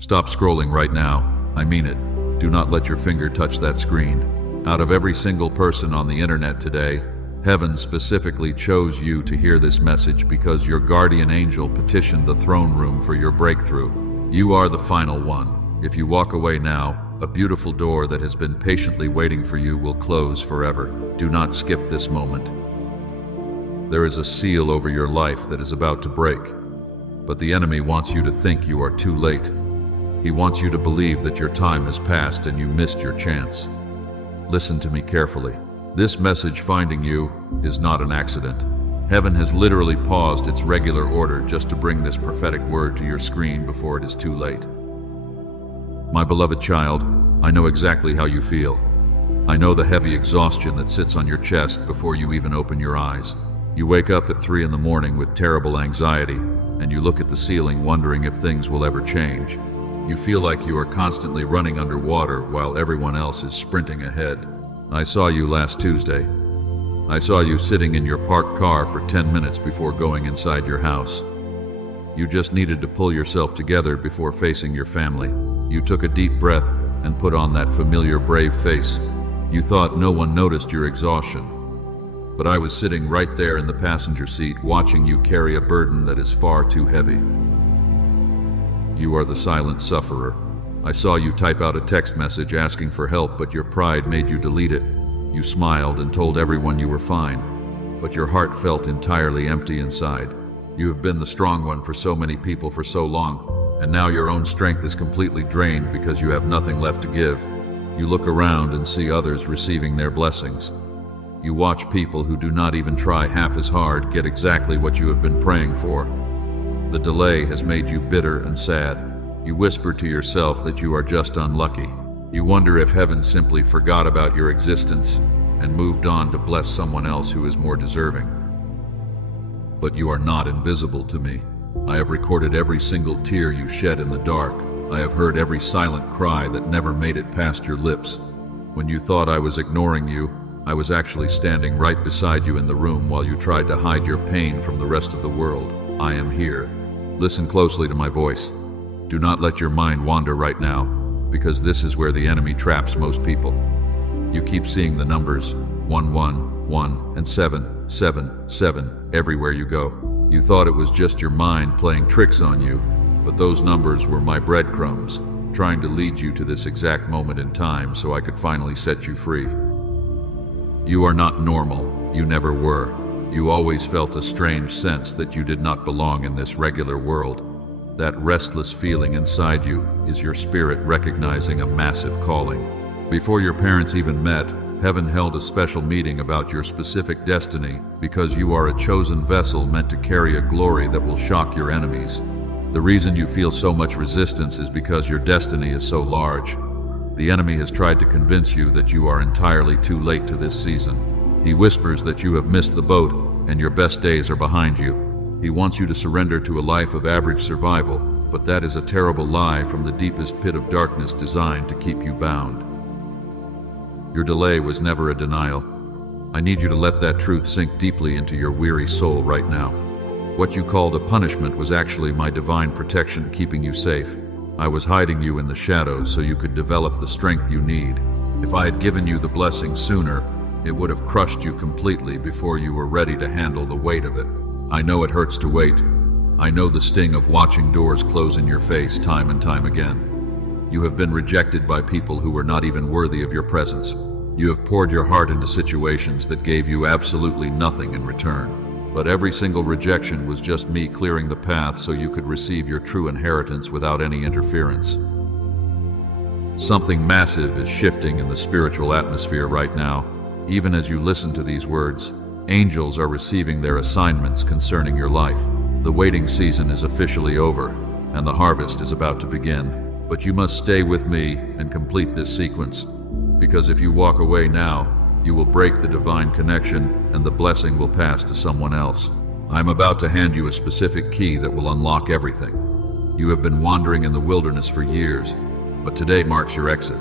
Stop scrolling right now. I mean it. Do not let your finger touch that screen. Out of every single person on the internet today, heaven specifically chose you to hear this message because your guardian angel petitioned the throne room for your breakthrough. You are the final one. If you walk away now, a beautiful door that has been patiently waiting for you will close forever. Do not skip this moment. There is a seal over your life that is about to break, but the enemy wants you to think you are too late. He wants you to believe that your time has passed and you missed your chance. Listen to me carefully. This message finding you is not an accident. Heaven has literally paused its regular order just to bring this prophetic word to your screen before it is too late. My beloved child, I know exactly how you feel. I know the heavy exhaustion that sits on your chest before you even open your eyes. You wake up at 3 in the morning with terrible anxiety, and you look at the ceiling wondering if things will ever change. You feel like you are constantly running underwater while everyone else is sprinting ahead. I saw you last Tuesday. I saw you sitting in your parked car for 10 minutes before going inside your house. You just needed to pull yourself together before facing your family. You took a deep breath and put on that familiar brave face. You thought no one noticed your exhaustion. But I was sitting right there in the passenger seat watching you carry a burden that is far too heavy. You are the silent sufferer. I saw you type out a text message asking for help, but your pride made you delete it. You smiled and told everyone you were fine, but your heart felt entirely empty inside. You have been the strong one for so many people for so long, and now your own strength is completely drained because you have nothing left to give. You look around and see others receiving their blessings. You watch people who do not even try half as hard get exactly what you have been praying for. The delay has made you bitter and sad. You whisper to yourself that you are just unlucky. You wonder if heaven simply forgot about your existence and moved on to bless someone else who is more deserving. But you are not invisible to me. I have recorded every single tear you shed in the dark. I have heard every silent cry that never made it past your lips. When you thought I was ignoring you, I was actually standing right beside you in the room while you tried to hide your pain from the rest of the world. I am here. Listen closely to my voice. Do not let your mind wander right now, because this is where the enemy traps most people. You keep seeing the numbers 111 and 777 everywhere you go. You thought it was just your mind playing tricks on you, but those numbers were my breadcrumbs, trying to lead you to this exact moment in time so I could finally set you free. You are not normal. You never were. You always felt a strange sense that you did not belong in this regular world. That restless feeling inside you is your spirit recognizing a massive calling. Before your parents even met, heaven held a special meeting about your specific destiny because you are a chosen vessel meant to carry a glory that will shock your enemies. The reason you feel so much resistance is because your destiny is so large. The enemy has tried to convince you that you are entirely too late to this season. He whispers that you have missed the boat and your best days are behind you. He wants you to surrender to a life of average survival, but that is a terrible lie from the deepest pit of darkness designed to keep you bound. Your delay was never a denial. I need you to let that truth sink deeply into your weary soul right now. What you called a punishment was actually my divine protection keeping you safe. I was hiding you in the shadows so you could develop the strength you need. If I had given you the blessing sooner, it would have crushed you completely before you were ready to handle the weight of it. I know it hurts to wait. I know the sting of watching doors close in your face time and time again. You have been rejected by people who were not even worthy of your presence. You have poured your heart into situations that gave you absolutely nothing in return. But every single rejection was just me clearing the path so you could receive your true inheritance without any interference. Something massive is shifting in the spiritual atmosphere right now. Even as you listen to these words, angels are receiving their assignments concerning your life. The waiting season is officially over, and the harvest is about to begin. But you must stay with me and complete this sequence, because if you walk away now, you will break the divine connection and the blessing will pass to someone else. I'm about to hand you a specific key that will unlock everything. You have been wandering in the wilderness for years, but today marks your exit.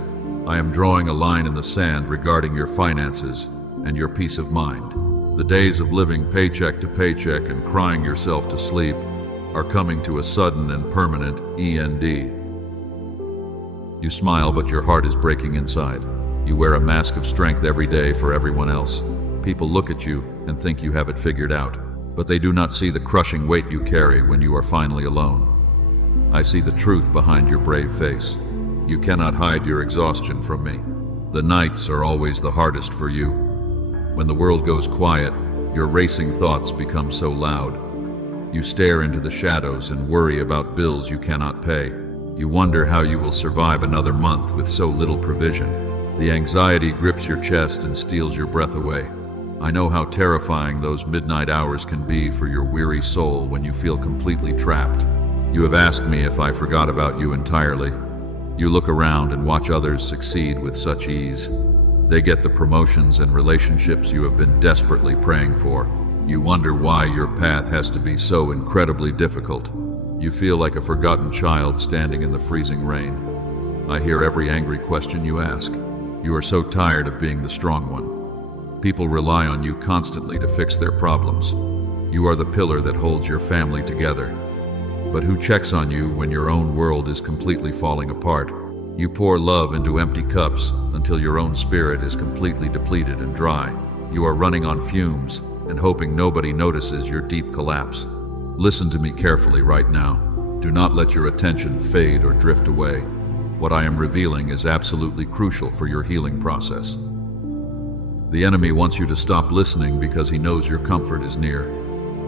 I am drawing a line in the sand regarding your finances and your peace of mind. The days of living paycheck to paycheck and crying yourself to sleep are coming to a sudden and permanent end. You smile, but your heart is breaking inside. You wear a mask of strength every day for everyone else. People look at you and think you have it figured out, but they do not see the crushing weight you carry when you are finally alone. I see the truth behind your brave face. You cannot hide your exhaustion from me. The nights are always the hardest for you. When the world goes quiet, your racing thoughts become so loud. You stare into the shadows and worry about bills you cannot pay. You wonder how you will survive another month with so little provision. The anxiety grips your chest and steals your breath away. I know how terrifying those midnight hours can be for your weary soul when you feel completely trapped. You have asked me if I forgot about you entirely. You look around and watch others succeed with such ease. They get the promotions and relationships you have been desperately praying for. You wonder why your path has to be so incredibly difficult. You feel like a forgotten child standing in the freezing rain. I hear every angry question you ask. You are so tired of being the strong one. People rely on you constantly to fix their problems. You are the pillar that holds your family together. But who checks on you when your own world is completely falling apart? You pour love into empty cups until your own spirit is completely depleted and dry. You are running on fumes and hoping nobody notices your deep collapse. Listen to me carefully right now. Do not let your attention fade or drift away. What I am revealing is absolutely crucial for your healing process. The enemy wants you to stop listening because he knows your comfort is near.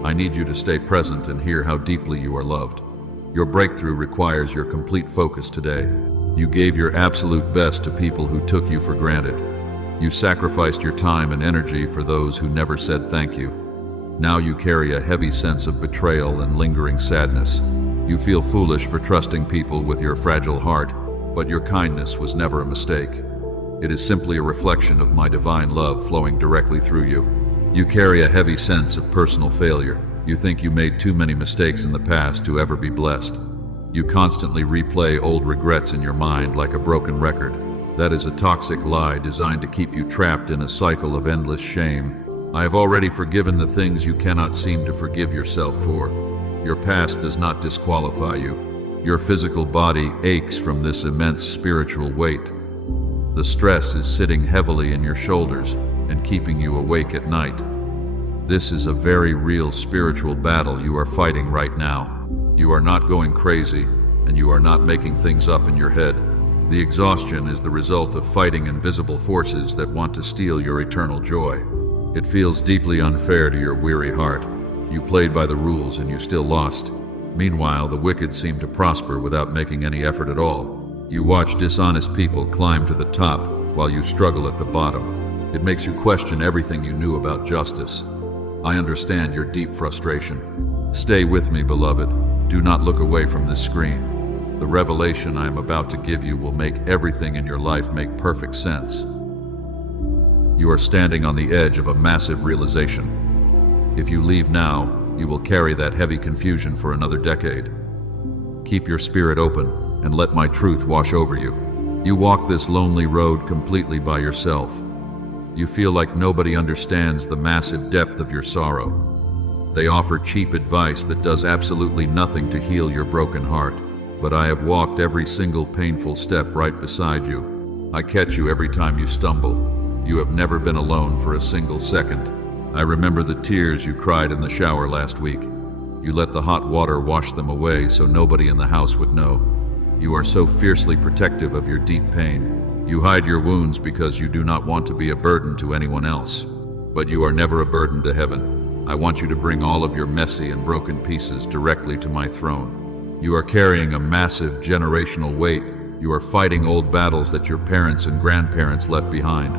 I need you to stay present and hear how deeply you are loved. Your breakthrough requires your complete focus today. You gave your absolute best to people who took you for granted. You sacrificed your time and energy for those who never said thank you. Now you carry a heavy sense of betrayal and lingering sadness. You feel foolish for trusting people with your fragile heart, but your kindness was never a mistake. It is simply a reflection of my divine love flowing directly through you. You carry a heavy sense of personal failure. You think you made too many mistakes in the past to ever be blessed. You constantly replay old regrets in your mind like a broken record. That is a toxic lie designed to keep you trapped in a cycle of endless shame. I have already forgiven the things you cannot seem to forgive yourself for. Your past does not disqualify you. Your physical body aches from this immense spiritual weight. The stress is sitting heavily in your shoulders and keeping you awake at night. This is a very real spiritual battle you are fighting right now. You are not going crazy, and you are not making things up in your head. The exhaustion is the result of fighting invisible forces that want to steal your eternal joy. It feels deeply unfair to your weary heart. You played by the rules and you still lost. Meanwhile, the wicked seem to prosper without making any effort at all. You watch dishonest people climb to the top while you struggle at the bottom. It makes you question everything you knew about justice. I understand your deep frustration. Stay with me, beloved. Do not look away from this screen. The revelation I am about to give you will make everything in your life make perfect sense. You are standing on the edge of a massive realization. If you leave now, you will carry that heavy confusion for another decade. Keep your spirit open and let my truth wash over you. You walk this lonely road completely by yourself. You feel like nobody understands the massive depth of your sorrow. They offer cheap advice that does absolutely nothing to heal your broken heart. But I have walked every single painful step right beside you. I catch you every time you stumble. You have never been alone for a single second. I remember the tears you cried in the shower last week. You let the hot water wash them away so nobody in the house would know. You are so fiercely protective of your deep pain. You hide your wounds because you do not want to be a burden to anyone else. But you are never a burden to heaven. I want you to bring all of your messy and broken pieces directly to my throne. You are carrying a massive generational weight. You are fighting old battles that your parents and grandparents left behind.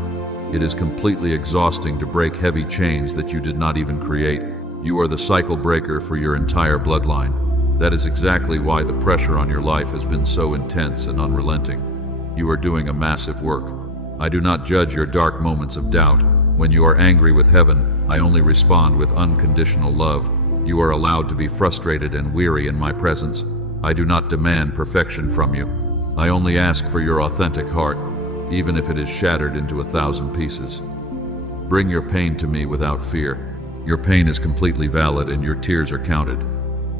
It is completely exhausting to break heavy chains that you did not even create. You are the cycle breaker for your entire bloodline. That is exactly why the pressure on your life has been so intense and unrelenting. You are doing a massive work. I do not judge your dark moments of doubt. When you are angry with heaven, I only respond with unconditional love. You are allowed to be frustrated and weary in my presence. I do not demand perfection from you. I only ask for your authentic heart, even if it is shattered into 1,000 pieces. Bring your pain to me without fear. Your pain is completely valid and your tears are counted.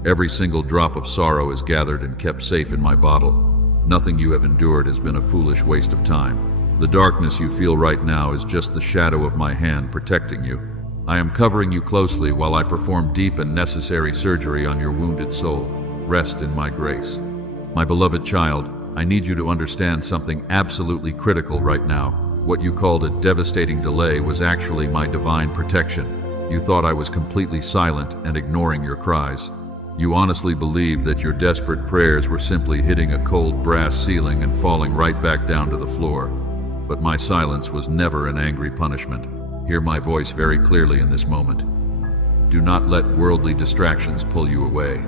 Every single drop of sorrow is gathered and kept safe in my bottle. Nothing you have endured has been a foolish waste of time. The darkness you feel right now is just the shadow of my hand protecting you. I am covering you closely while I perform deep and necessary surgery on your wounded soul. Rest in my grace. My beloved child, I need you to understand something absolutely critical right now. What you called a devastating delay was actually my divine protection. You thought I was completely silent and ignoring your cries. You honestly believed that your desperate prayers were simply hitting a cold brass ceiling and falling right back down to the floor. But my silence was never an angry punishment. Hear my voice very clearly in this moment. Do not let worldly distractions pull you away.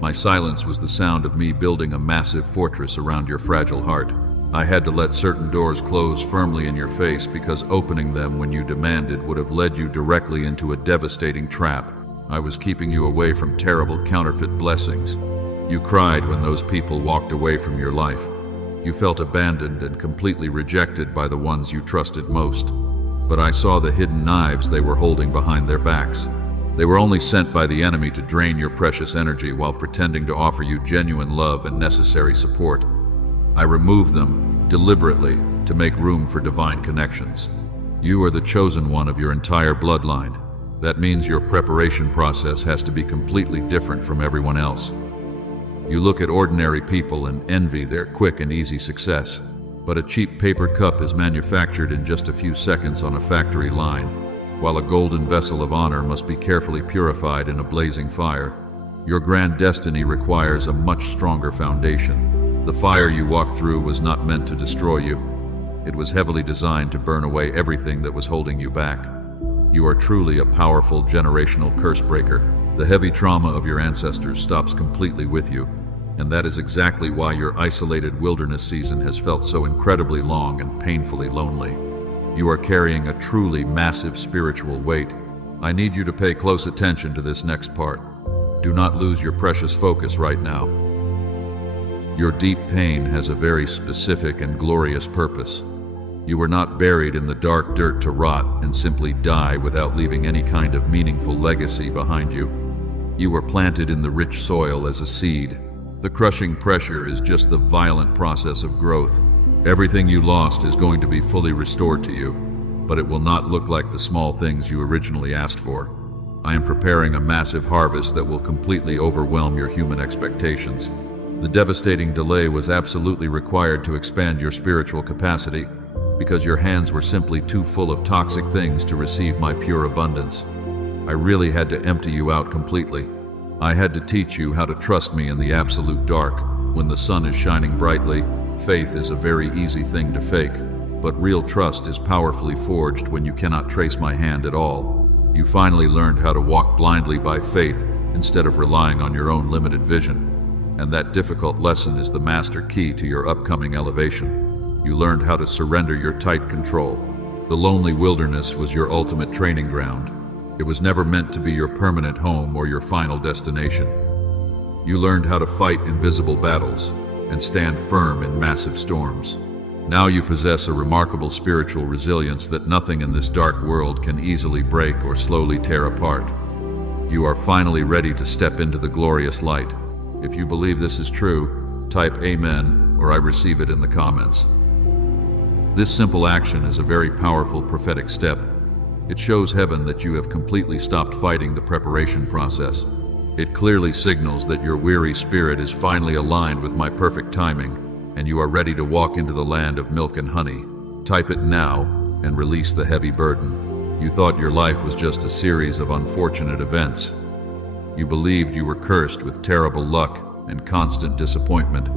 My silence was the sound of me building a massive fortress around your fragile heart. I had to let certain doors close firmly in your face because opening them when you demanded would have led you directly into a devastating trap. I was keeping you away from terrible counterfeit blessings. You cried when those people walked away from your life. You felt abandoned and completely rejected by the ones you trusted most. But I saw the hidden knives they were holding behind their backs. They were only sent by the enemy to drain your precious energy while pretending to offer you genuine love and necessary support. I removed them deliberately to make room for divine connections. You are the chosen one of your entire bloodline. That means your preparation process has to be completely different from everyone else. You look at ordinary people and envy their quick and easy success. But a cheap paper cup is manufactured in just a few seconds on a factory line, while a golden vessel of honor must be carefully purified in a blazing fire. Your grand destiny requires a much stronger foundation. The fire you walked through was not meant to destroy you. It was heavily designed to burn away everything that was holding you back. You are truly a powerful generational curse breaker. The heavy trauma of your ancestors stops completely with you, and that is exactly why your isolated wilderness season has felt so incredibly long and painfully lonely. You are carrying a truly massive spiritual weight. I need you to pay close attention to this next part. Do not lose your precious focus right now. Your deep pain has a very specific and glorious purpose. You were not buried in the dark dirt to rot and simply die without leaving any kind of meaningful legacy behind you. You were planted in the rich soil as a seed. The crushing pressure is just the violent process of growth. Everything you lost is going to be fully restored to you, but it will not look like the small things you originally asked for. I am preparing a massive harvest that will completely overwhelm your human expectations. The devastating delay was absolutely required to expand your spiritual capacity, because your hands were simply too full of toxic things to receive my pure abundance. I really had to empty you out completely. I had to teach you how to trust me in the absolute dark. When the sun is shining brightly, faith is a very easy thing to fake, but real trust is powerfully forged when you cannot trace my hand at all. You finally learned how to walk blindly by faith instead of relying on your own limited vision. And that difficult lesson is the master key to your upcoming elevation. You learned how to surrender your tight control. The lonely wilderness was your ultimate training ground. It was never meant to be your permanent home or your final destination. You learned how to fight invisible battles and stand firm in massive storms. Now you possess a remarkable spiritual resilience that nothing in this dark world can easily break or slowly tear apart. You are finally ready to step into the glorious light. If you believe this is true, type Amen or I receive it in the comments. This simple action is a very powerful prophetic step. It shows heaven that you have completely stopped fighting the preparation process. It clearly signals that your weary spirit is finally aligned with my perfect timing, and you are ready to walk into the land of milk and honey. Type it now and release the heavy burden. You thought your life was just a series of unfortunate events. You believed you were cursed with terrible luck and constant disappointment.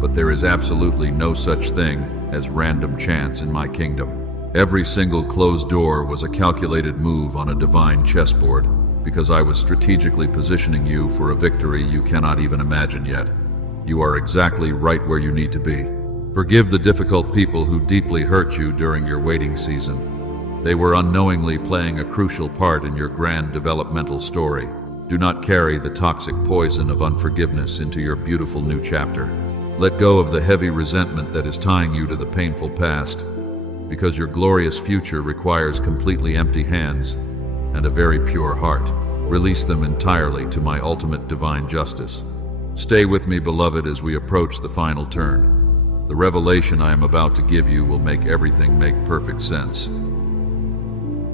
But there is absolutely no such thing as random chance in my kingdom. Every single closed door was a calculated move on a divine chessboard, because I was strategically positioning you for a victory you cannot even imagine yet. You are exactly right where you need to be. Forgive the difficult people who deeply hurt you during your waiting season. They were unknowingly playing a crucial part in your grand developmental story. Do not carry the toxic poison of unforgiveness into your beautiful new chapter. Let go of the heavy resentment that is tying you to the painful past, because your glorious future requires completely empty hands and a very pure heart. Release them entirely to my ultimate divine justice. Stay with me, beloved, as we approach the final turn. The revelation I am about to give you will make everything make perfect sense.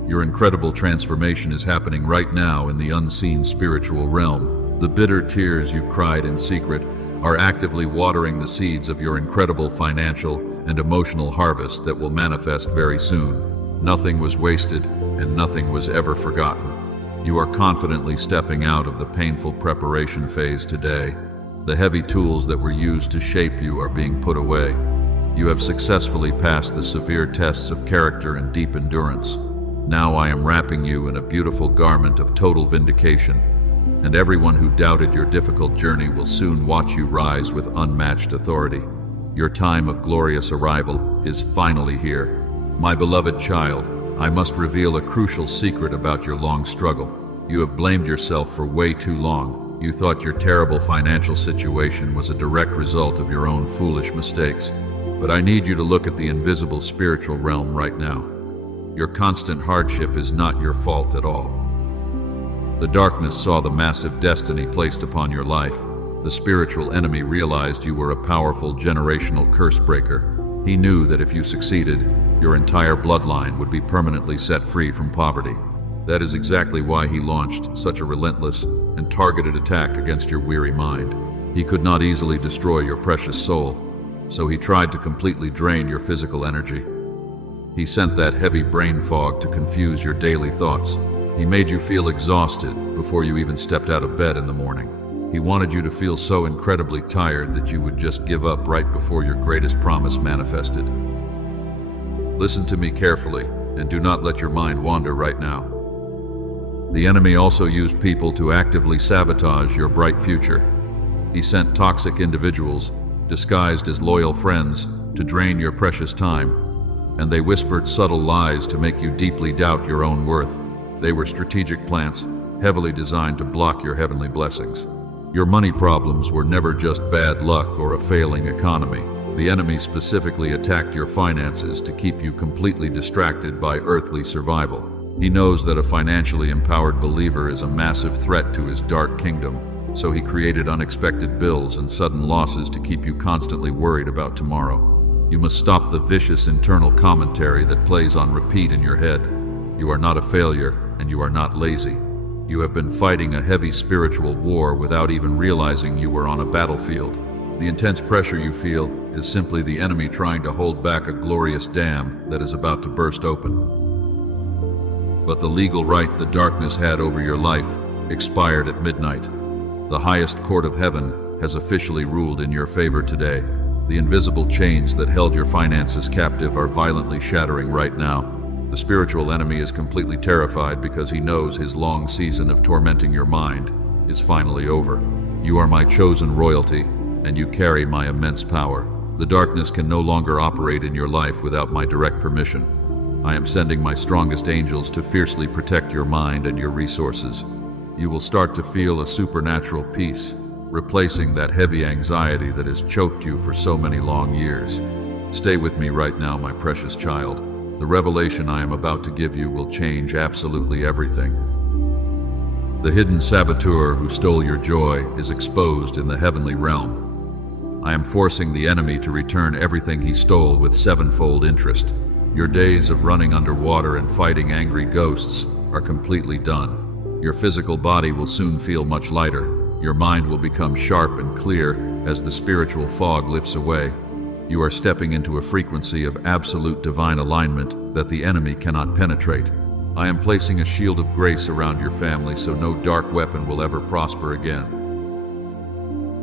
Your incredible transformation is happening right now in the unseen spiritual realm. The bitter tears you cried in secret are actively watering the seeds of your incredible financial and emotional harvest that will manifest very soon. Nothing was wasted, and nothing was ever forgotten. You are confidently stepping out of the painful preparation phase today. The heavy tools that were used to shape you are being put away. You have successfully passed the severe tests of character and deep endurance. Now I am wrapping you in a beautiful garment of total vindication, and everyone who doubted your difficult journey will soon watch you rise with unmatched authority. Your time of glorious arrival is finally here. My beloved child, I must reveal a crucial secret about your long struggle. You have blamed yourself for way too long. You thought your terrible financial situation was a direct result of your own foolish mistakes. But I need you to look at the invisible spiritual realm right now. Your constant hardship is not your fault at all. The darkness saw the massive destiny placed upon your life. The spiritual enemy realized you were a powerful generational curse breaker. He knew that if you succeeded, your entire bloodline would be permanently set free from poverty. That is exactly why he launched such a relentless and targeted attack against your weary mind. He could not easily destroy your precious soul, so he tried to completely drain your physical energy. He sent that heavy brain fog to confuse your daily thoughts. He made you feel exhausted before you even stepped out of bed in the morning. He wanted you to feel so incredibly tired that you would just give up right before your greatest promise manifested. Listen to me carefully, and do not let your mind wander right now. The enemy also used people to actively sabotage your bright future. He sent toxic individuals, disguised as loyal friends, to drain your precious time. And they whispered subtle lies to make you deeply doubt your own worth. They were strategic plants, heavily designed to block your heavenly blessings. Your money problems were never just bad luck or a failing economy. The enemy specifically attacked your finances to keep you completely distracted by earthly survival. He knows that a financially empowered believer is a massive threat to his dark kingdom, so he created unexpected bills and sudden losses to keep you constantly worried about tomorrow. You must stop the vicious internal commentary that plays on repeat in your head. You are not a failure, and you are not lazy. You have been fighting a heavy spiritual war without even realizing you were on a battlefield. The intense pressure you feel is simply the enemy trying to hold back a glorious dam that is about to burst open. But the legal right the darkness had over your life expired at midnight. The highest court of heaven has officially ruled in your favor today. The invisible chains that held your finances captive are violently shattering right now. The spiritual enemy is completely terrified because he knows his long season of tormenting your mind is finally over. You are my chosen royalty, and you carry my immense power. The darkness can no longer operate in your life without my direct permission. I am sending my strongest angels to fiercely protect your mind and your resources. You will start to feel a supernatural peace, replacing that heavy anxiety that has choked you for so many long years. Stay with me right now, my precious child. The revelation I am about to give you will change absolutely everything. The hidden saboteur who stole your joy is exposed in the heavenly realm. I am forcing the enemy to return everything he stole with sevenfold interest. Your days of running underwater and fighting angry ghosts are completely done. Your physical body will soon feel much lighter. Your mind will become sharp and clear as the spiritual fog lifts away. You are stepping into a frequency of absolute divine alignment that the enemy cannot penetrate. I am placing a shield of grace around your family so no dark weapon will ever prosper again.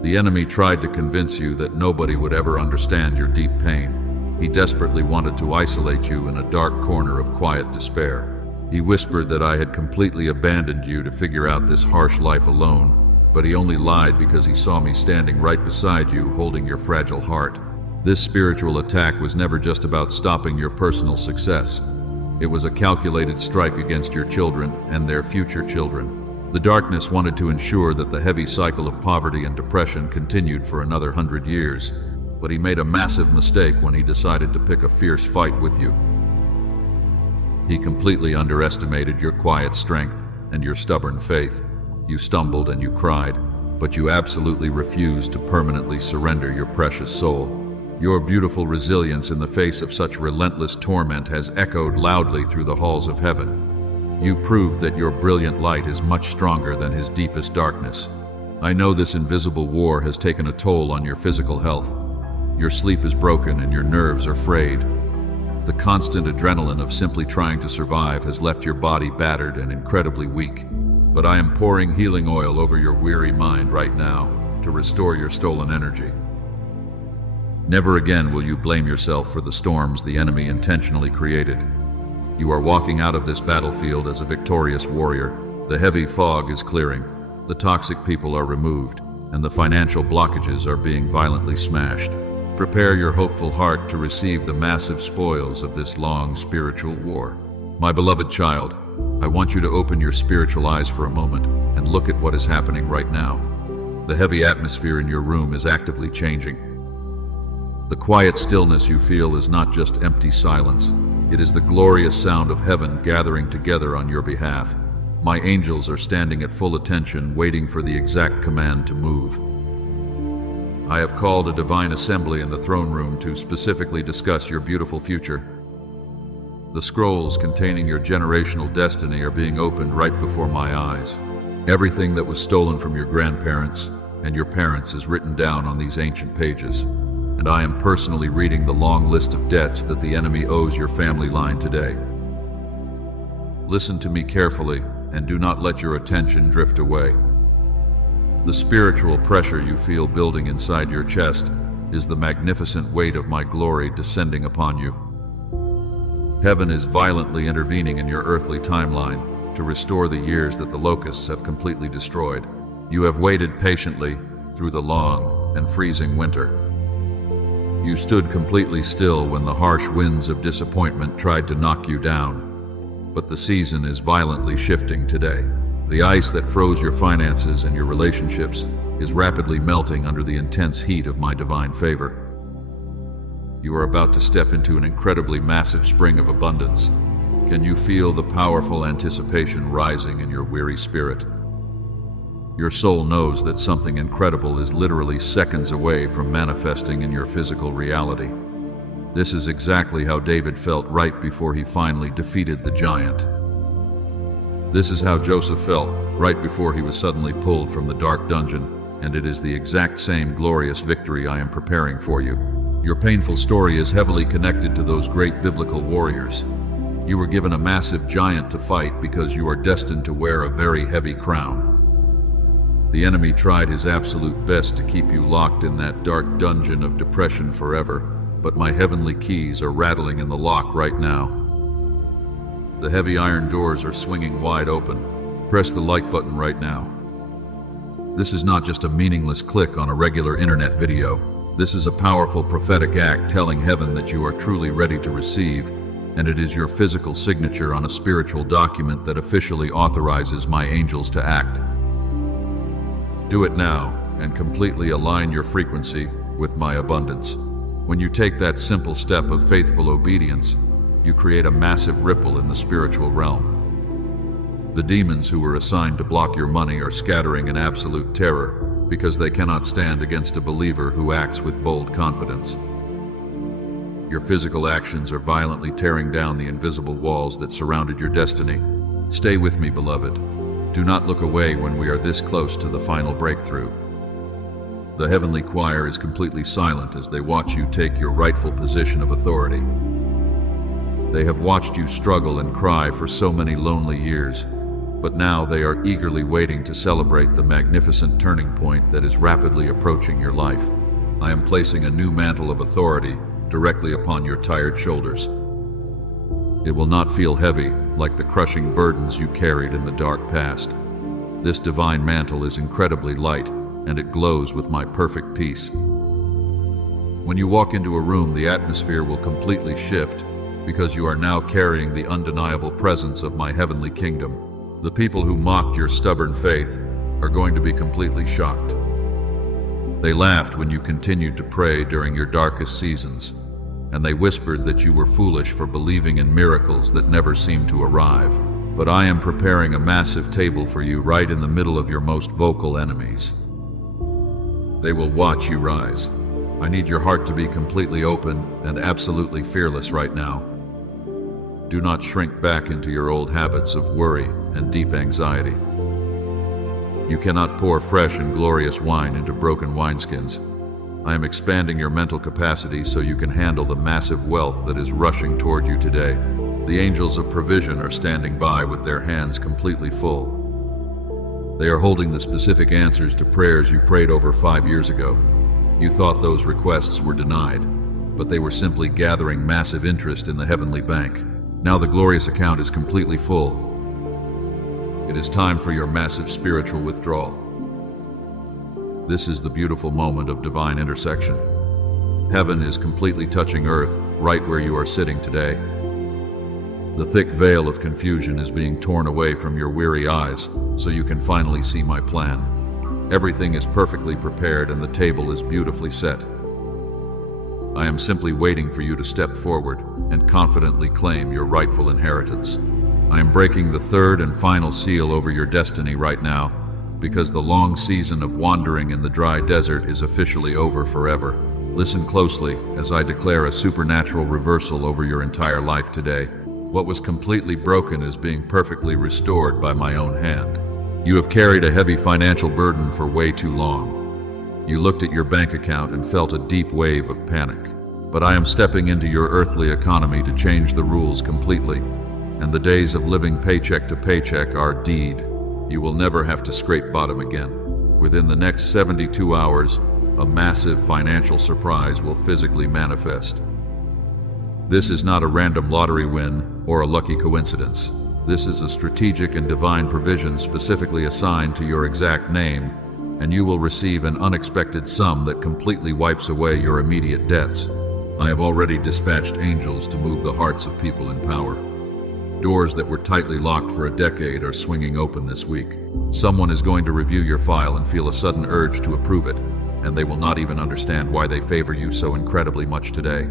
The enemy tried to convince you that nobody would ever understand your deep pain. He desperately wanted to isolate you in a dark corner of quiet despair. He whispered that I had completely abandoned you to figure out this harsh life alone. But he only lied because he saw me standing right beside you, holding your fragile heart. This spiritual attack was never just about stopping your personal success. It was a calculated strike against your children and their future children. The darkness wanted to ensure that the heavy cycle of poverty and depression continued for another 100 years. But he made a massive mistake when he decided to pick a fierce fight with you. He completely underestimated your quiet strength and your stubborn faith. You stumbled and you cried, but you absolutely refuse to permanently surrender your precious soul. Your beautiful resilience in the face of such relentless torment has echoed loudly through the halls of heaven. You proved that your brilliant light is much stronger than his deepest darkness. I know this invisible war has taken a toll on your physical health. Your sleep is broken and your nerves are frayed. The constant adrenaline of simply trying to survive has left your body battered and incredibly weak. But I am pouring healing oil over your weary mind right now to restore your stolen energy. Never again will you blame yourself for the storms the enemy intentionally created. You are walking out of this battlefield as a victorious warrior. The heavy fog is clearing, the toxic people are removed, and the financial blockages are being violently smashed. Prepare your hopeful heart to receive the massive spoils of this long spiritual war. My beloved child, I want you to open your spiritual eyes for a moment and look at what is happening right now. The heavy atmosphere in your room is actively changing. The quiet stillness you feel is not just empty silence. It is the glorious sound of heaven gathering together on your behalf. My angels are standing at full attention, waiting for the exact command to move. I have called a divine assembly in the throne room to specifically discuss your beautiful future. The scrolls containing your generational destiny are being opened right before my eyes. Everything that was stolen from your grandparents and your parents is written down on these ancient pages. And I am personally reading the long list of debts that the enemy owes your family line today. Listen to me carefully and do not let your attention drift away. The spiritual pressure you feel building inside your chest is the magnificent weight of my glory descending upon you. Heaven is violently intervening in your earthly timeline to restore the years that the locusts have completely destroyed. You have waited patiently through the long and freezing winter. You stood completely still when the harsh winds of disappointment tried to knock you down. But the season is violently shifting today. The ice that froze your finances and your relationships is rapidly melting under the intense heat of my divine favor. You are about to step into an incredibly massive spring of abundance. Can you feel the powerful anticipation rising in your weary spirit? Your soul knows that something incredible is literally seconds away from manifesting in your physical reality. This is exactly how David felt right before he finally defeated the giant. This is how Joseph felt right before he was suddenly pulled from the dark dungeon, and it is the exact same glorious victory I am preparing for you. Your painful story is heavily connected to those great biblical warriors. You were given a massive giant to fight because you are destined to wear a very heavy crown. The enemy tried his absolute best to keep you locked in that dark dungeon of depression forever, but my heavenly keys are rattling in the lock right now. The heavy iron doors are swinging wide open. Press the like button right now. This is not just a meaningless click on a regular internet video. This is a powerful prophetic act telling heaven that you are truly ready to receive, and it is your physical signature on a spiritual document that officially authorizes my angels to act. Do it now and completely align your frequency with my abundance. When you take that simple step of faithful obedience, you create a massive ripple in the spiritual realm. The demons who were assigned to block your money are scattering in absolute terror because they cannot stand against a believer who acts with bold confidence. Your physical actions are violently tearing down the invisible walls that surrounded your destiny. Stay with me, beloved. Do not look away when we are this close to the final breakthrough. The heavenly choir is completely silent as they watch you take your rightful position of authority. They have watched you struggle and cry for so many lonely years, but now they are eagerly waiting to celebrate the magnificent turning point that is rapidly approaching your life. I am placing a new mantle of authority directly upon your tired shoulders. It will not feel heavy like the crushing burdens you carried in the dark past. This divine mantle is incredibly light, and it glows with my perfect peace. When you walk into a room, the atmosphere will completely shift because you are now carrying the undeniable presence of my heavenly kingdom. The people who mocked your stubborn faith are going to be completely shocked. They laughed when you continued to pray during your darkest seasons, and they whispered that you were foolish for believing in miracles that never seemed to arrive. But I am preparing a massive table for you right in the middle of your most vocal enemies. They will watch you rise. I need your heart to be completely open and absolutely fearless right now. Do not shrink back into your old habits of worry and deep anxiety. You cannot pour fresh and glorious wine into broken wineskins. I am expanding your mental capacity so you can handle the massive wealth that is rushing toward you today. The angels of provision are standing by with their hands completely full. They are holding the specific answers to prayers you prayed over 5 years ago. You thought those requests were denied, but they were simply gathering massive interest in the heavenly bank. Now the glorious account is completely full. It is time for your massive spiritual withdrawal. This is the beautiful moment of divine intersection. Heaven is completely touching earth right where you are sitting today. The thick veil of confusion is being torn away from your weary eyes so you can finally see my plan. Everything is perfectly prepared and the table is beautifully set. I am simply waiting for you to step forward and confidently claim your rightful inheritance. I am breaking the third and final seal over your destiny right now, because the long season of wandering in the dry desert is officially over forever. Listen closely as I declare a supernatural reversal over your entire life today. What was completely broken is being perfectly restored by my own hand. You have carried a heavy financial burden for way too long. You looked at your bank account and felt a deep wave of panic. But I am stepping into your earthly economy to change the rules completely, and the days of living paycheck to paycheck are deed. You will never have to scrape bottom again. Within the next 72 hours, a massive financial surprise will physically manifest. This is not a random lottery win or a lucky coincidence. This is a strategic and divine provision specifically assigned to your exact name, and you will receive an unexpected sum that completely wipes away your immediate debts. I have already dispatched angels to move the hearts of people in power. Doors that were tightly locked for a decade are swinging open this week. Someone is going to review your file and feel a sudden urge to approve it, and they will not even understand why they favor you so incredibly much today.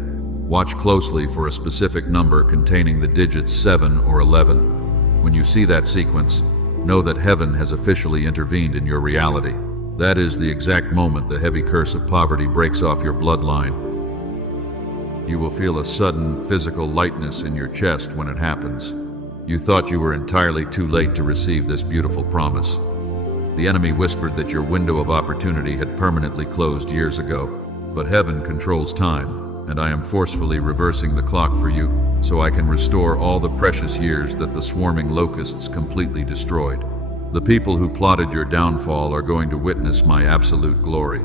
Watch closely for a specific number containing the digits 7 or 11. When you see that sequence, know that heaven has officially intervened in your reality. That is the exact moment the heavy curse of poverty breaks off your bloodline. You will feel a sudden physical lightness in your chest when it happens. You thought you were entirely too late to receive this beautiful promise. The enemy whispered that your window of opportunity had permanently closed years ago, but heaven controls time, and I am forcefully reversing the clock for you so I can restore all the precious years that the swarming locusts completely destroyed. The people who plotted your downfall are going to witness my absolute glory.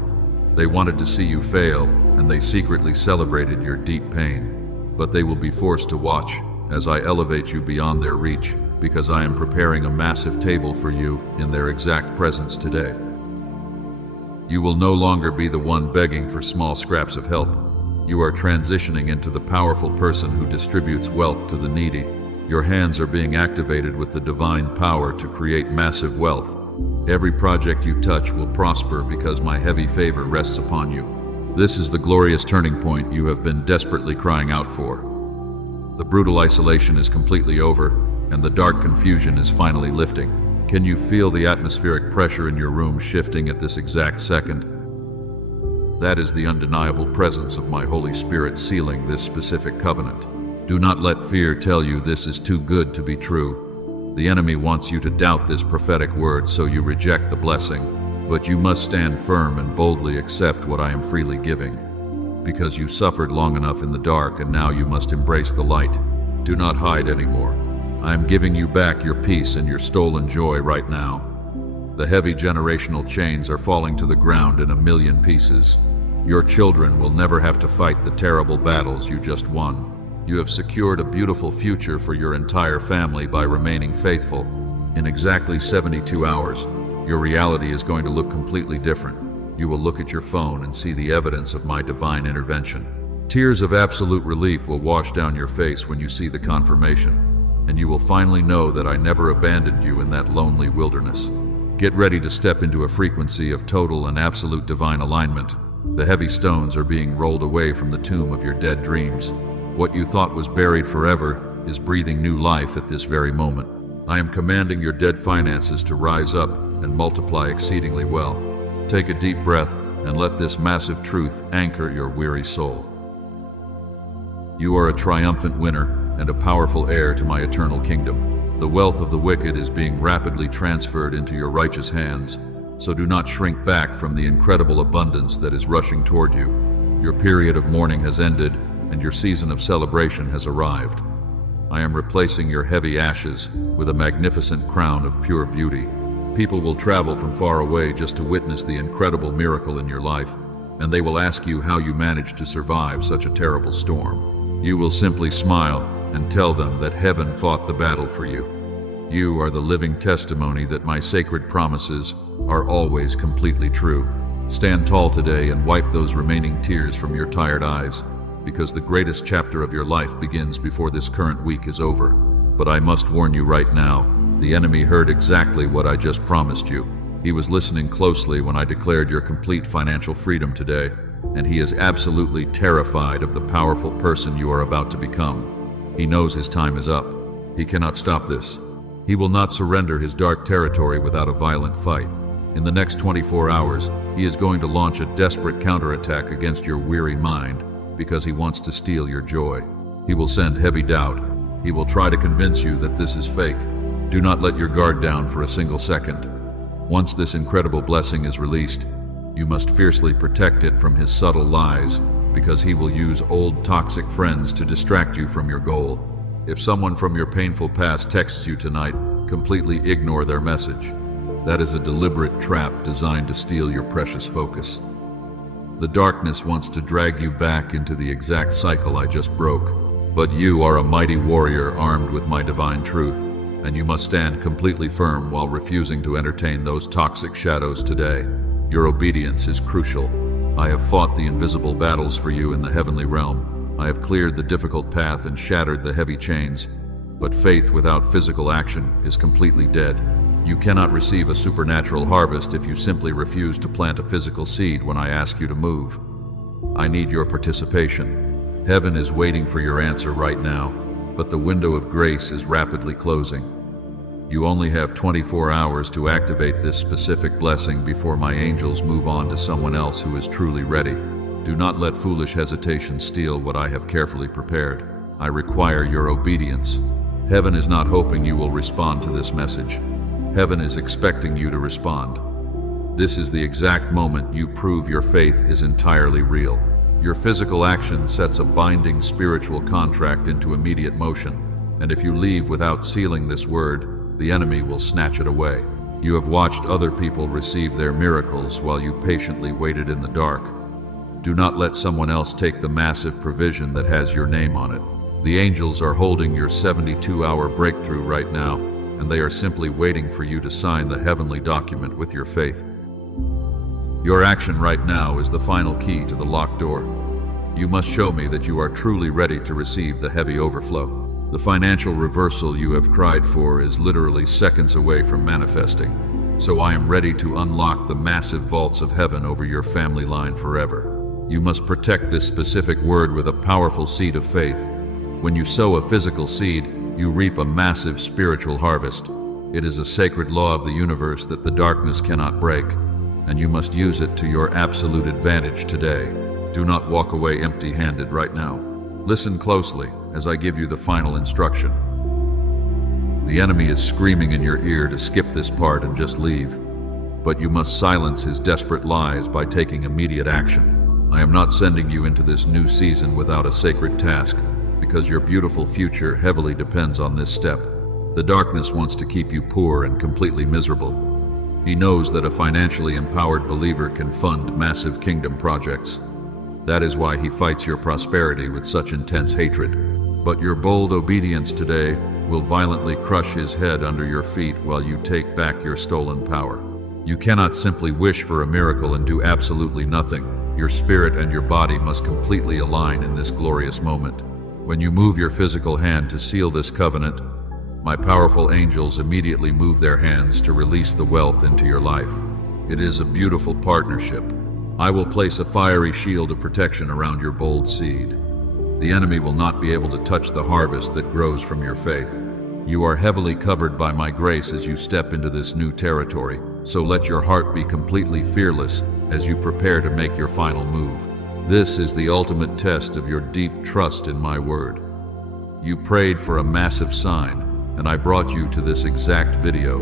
They wanted to see you fail, and they secretly celebrated your deep pain. But they will be forced to watch as I elevate you beyond their reach, because I am preparing a massive table for you in their exact presence today. You will no longer be the one begging for small scraps of help. You are transitioning into the powerful person who distributes wealth to the needy. Your hands are being activated with the divine power to create massive wealth. Every project you touch will prosper because my heavy favor rests upon you. This is the glorious turning point you have been desperately crying out for. The brutal isolation is completely over, and the dark confusion is finally lifting. Can you feel the atmospheric pressure in your room shifting at this exact second? That is the undeniable presence of my Holy Spirit sealing this specific covenant. Do not let fear tell you this is too good to be true. The enemy wants you to doubt this prophetic word, so you reject the blessing. But you must stand firm and boldly accept what I am freely giving. Because you suffered long enough in the dark, and now you must embrace the light. Do not hide anymore. I am giving you back your peace and your stolen joy right now. The heavy generational chains are falling to the ground in a million pieces. Your children will never have to fight the terrible battles you just won. You have secured a beautiful future for your entire family by remaining faithful. In exactly 72 hours, your reality is going to look completely different. You will look at your phone and see the evidence of my divine intervention. Tears of absolute relief will wash down your face when you see the confirmation, and you will finally know that I never abandoned you in that lonely wilderness. Get ready to step into a frequency of total and absolute divine alignment. The heavy stones are being rolled away from the tomb of your dead dreams. What you thought was buried forever is breathing new life at this very moment. I am commanding your dead finances to rise up and multiply exceedingly well. Take a deep breath and let this massive truth anchor your weary soul. You are a triumphant winner and a powerful heir to my eternal kingdom. The wealth of the wicked is being rapidly transferred into your righteous hands, so do not shrink back from the incredible abundance that is rushing toward you. Your period of mourning has ended, and your season of celebration has arrived. I am replacing your heavy ashes with a magnificent crown of pure beauty. People will travel from far away just to witness the incredible miracle in your life, and they will ask you how you managed to survive such a terrible storm. You will simply smile and tell them that heaven fought the battle for you. You are the living testimony that my sacred promises are always completely true. Stand tall today and wipe those remaining tears from your tired eyes, because the greatest chapter of your life begins before this current week is over. But I must warn you right now, the enemy heard exactly what I just promised you. He was listening closely when I declared your complete financial freedom today, and he is absolutely terrified of the powerful person you are about to become. He knows his time is up. He cannot stop this. He will not surrender his dark territory without a violent fight. In the next 24 hours, he is going to launch a desperate counterattack against your weary mind because he wants to steal your joy. He will send heavy doubt. He will try to convince you that this is fake. Do not let your guard down for a single second. Once this incredible blessing is released, you must fiercely protect it from his subtle lies, because he will use old toxic friends to distract you from your goal. If someone from your painful past texts you tonight, completely ignore their message. That is a deliberate trap designed to steal your precious focus. The darkness wants to drag you back into the exact cycle I just broke, but you are a mighty warrior armed with my divine truth, and you must stand completely firm while refusing to entertain those toxic shadows today. Your obedience is crucial. I have fought the invisible battles for you in the heavenly realm. I have cleared the difficult path and shattered the heavy chains. But faith without physical action is completely dead. You cannot receive a supernatural harvest if you simply refuse to plant a physical seed when I ask you to move. I need your participation. Heaven is waiting for your answer right now, but the window of grace is rapidly closing. You only have 24 hours to activate this specific blessing before my angels move on to someone else who is truly ready. Do not let foolish hesitation steal what I have carefully prepared. I require your obedience. Heaven is not hoping you will respond to this message. Heaven is expecting you to respond. This is the exact moment you prove your faith is entirely real. Your physical action sets a binding spiritual contract into immediate motion, and if you leave without sealing this word, the enemy will snatch it away. You have watched other people receive their miracles while you patiently waited in the dark. Do not let someone else take the massive provision that has your name on it. The angels are holding your 72-hour breakthrough right now, and they are simply waiting for you to sign the heavenly document with your faith. Your action right now is the final key to the locked door. You must show me that you are truly ready to receive the heavy overflow. The financial reversal you have cried for is literally seconds away from manifesting, so I am ready to unlock the massive vaults of heaven over your family line forever. You must protect this specific word with a powerful seed of faith. When you sow a physical seed, you reap a massive spiritual harvest. It is a sacred law of the universe that the darkness cannot break, and you must use it to your absolute advantage today. Do not walk away empty-handed right now. Listen closely as I give you the final instruction. The enemy is screaming in your ear to skip this part and just leave, but you must silence his desperate lies by taking immediate action. I am not sending you into this new season without a sacred task, because your beautiful future heavily depends on this step. The darkness wants to keep you poor and completely miserable. He knows that a financially empowered believer can fund massive kingdom projects. That is why he fights your prosperity with such intense hatred. But your bold obedience today will violently crush his head under your feet while you take back your stolen power. You cannot simply wish for a miracle and do absolutely nothing. Your spirit and your body must completely align in this glorious moment. When you move your physical hand to seal this covenant, my powerful angels immediately move their hands to release the wealth into your life. It is a beautiful partnership. I will place a fiery shield of protection around your bold seed. The enemy will not be able to touch the harvest that grows from your faith. You are heavily covered by my grace as you step into this new territory, so let your heart be completely fearless as you prepare to make your final move. This is the ultimate test of your deep trust in my word. You prayed for a massive sign, and I brought you to this exact video.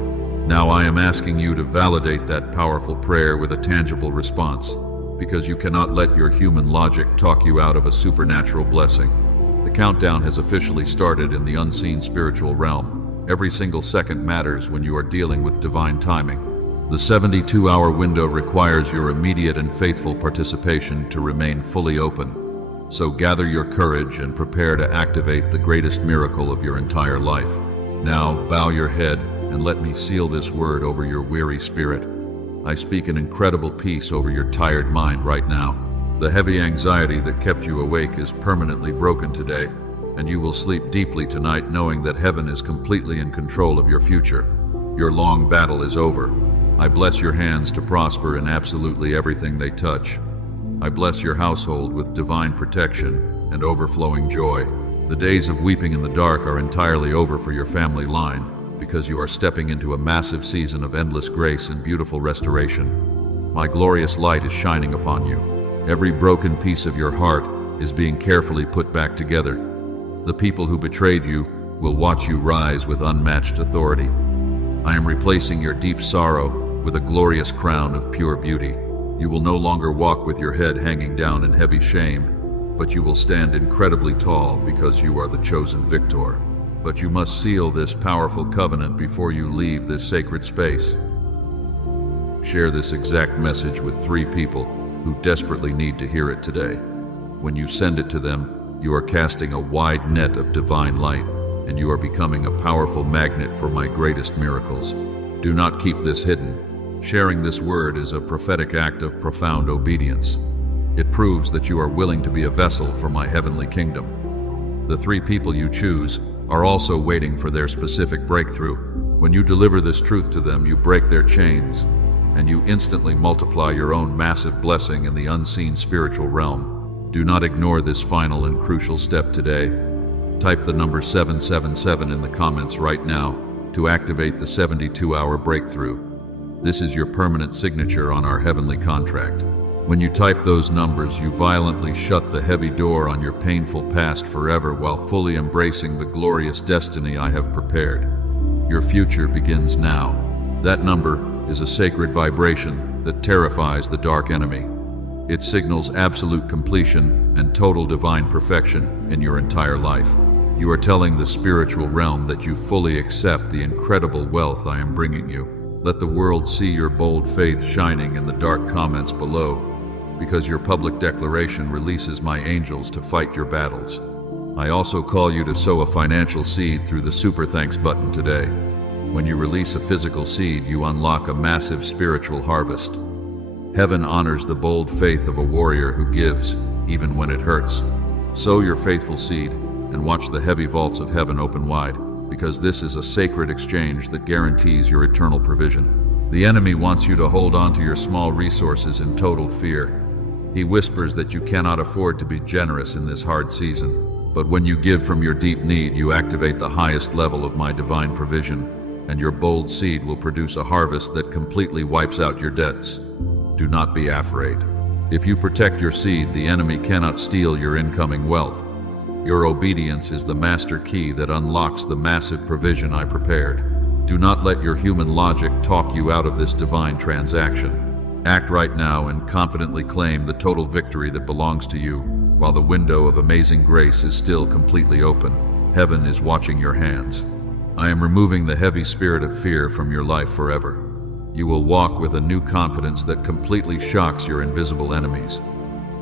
Now I am asking you to validate that powerful prayer with a tangible response, because you cannot let your human logic talk you out of a supernatural blessing. The countdown has officially started in the unseen spiritual realm. Every single second matters when you are dealing with divine timing. The 72-hour window requires your immediate and faithful participation to remain fully open. So gather your courage and prepare to activate the greatest miracle of your entire life. Now bow your head and let me seal this word over your weary spirit. I speak an incredible peace over your tired mind right now. The heavy anxiety that kept you awake is permanently broken today, and you will sleep deeply tonight knowing that heaven is completely in control of your future. Your long battle is over. I bless your hands to prosper in absolutely everything they touch. I bless your household with divine protection and overflowing joy. The days of weeping in the dark are entirely over for your family line, because you are stepping into a massive season of endless grace and beautiful restoration. My glorious light is shining upon you. Every broken piece of your heart is being carefully put back together. The people who betrayed you will watch you rise with unmatched authority. I am replacing your deep sorrow with a glorious crown of pure beauty. You will no longer walk with your head hanging down in heavy shame, but you will stand incredibly tall because you are the chosen victor. But you must seal this powerful covenant before you leave this sacred space. Share this exact message with 3 people who desperately need to hear it today. When you send it to them, you are casting a wide net of divine light, and you are becoming a powerful magnet for my greatest miracles. Do not keep this hidden. Sharing this word is a prophetic act of profound obedience. It proves that you are willing to be a vessel for my heavenly kingdom. The 3 people you choose are also waiting for their specific breakthrough. When you deliver this truth to them, you break their chains, and you instantly multiply your own massive blessing in the unseen spiritual realm. Do not ignore this final and crucial step today. Type the number 777 in the comments right now to activate the 72-hour breakthrough. This is your permanent signature on our heavenly contract. When you type those numbers, you violently shut the heavy door on your painful past forever while fully embracing the glorious destiny I have prepared. Your future begins now. That number is a sacred vibration that terrifies the dark enemy. It signals absolute completion and total divine perfection in your entire life. You are telling the spiritual realm that you fully accept the incredible wealth I am bringing you. Let the world see your bold faith shining in the dark comments below, because your public declaration releases my angels to fight your battles. I also call you to sow a financial seed through the Super Thanks button today. When you release a physical seed, you unlock a massive spiritual harvest. Heaven honors the bold faith of a warrior who gives, even when it hurts. Sow your faithful seed and watch the heavy vaults of heaven open wide, because this is a sacred exchange that guarantees your eternal provision. The enemy wants you to hold on to your small resources in total fear. He whispers that you cannot afford to be generous in this hard season. But when you give from your deep need, you activate the highest level of my divine provision, and your bold seed will produce a harvest that completely wipes out your debts. Do not be afraid. If you protect your seed, the enemy cannot steal your incoming wealth. Your obedience is the master key that unlocks the massive provision I prepared. Do not let your human logic talk you out of this divine transaction. Act right now and confidently claim the total victory that belongs to you, while the window of amazing grace is still completely open. Heaven is watching your hands. I am removing the heavy spirit of fear from your life forever. You will walk with a new confidence that completely shocks your invisible enemies.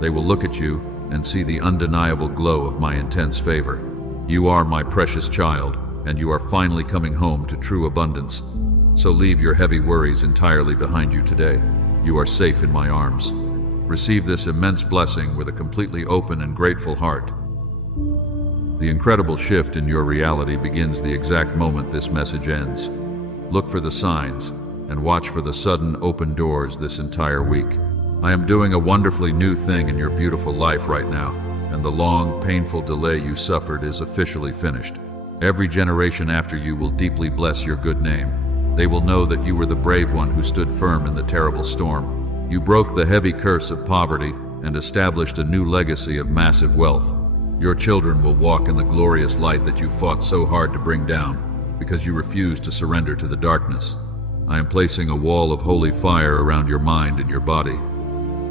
They will look at you and see the undeniable glow of my intense favor. You are my precious child, and you are finally coming home to true abundance. So leave your heavy worries entirely behind you today. You are safe in my arms. Receive this immense blessing with a completely open and grateful heart. The incredible shift in your reality begins the exact moment this message ends. Look for the signs and watch for the sudden open doors this entire week. I am doing a wonderfully new thing in your beautiful life right now, and the long, painful delay you suffered is officially finished. Every generation after you will deeply bless your good name. They will know that you were the brave one who stood firm in the terrible storm. You broke the heavy curse of poverty and established a new legacy of massive wealth. Your children will walk in the glorious light that you fought so hard to bring down because you refused to surrender to the darkness. I am placing a wall of holy fire around your mind and your body.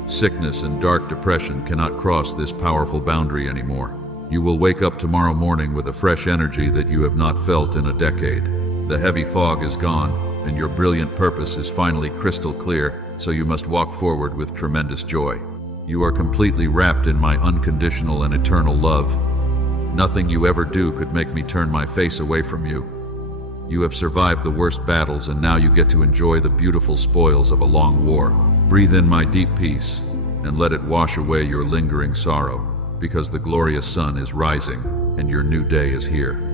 Sickness and dark depression cannot cross this powerful boundary anymore. You will wake up tomorrow morning with a fresh energy that you have not felt in a decade. The heavy fog is gone, and your brilliant purpose is finally crystal clear, so you must walk forward with tremendous joy. You are completely wrapped in my unconditional and eternal love. Nothing you ever do could make me turn my face away from you. You have survived the worst battles, and now you get to enjoy the beautiful spoils of a long war. Breathe in my deep peace, and let it wash away your lingering sorrow, because the glorious sun is rising, and your new day is here.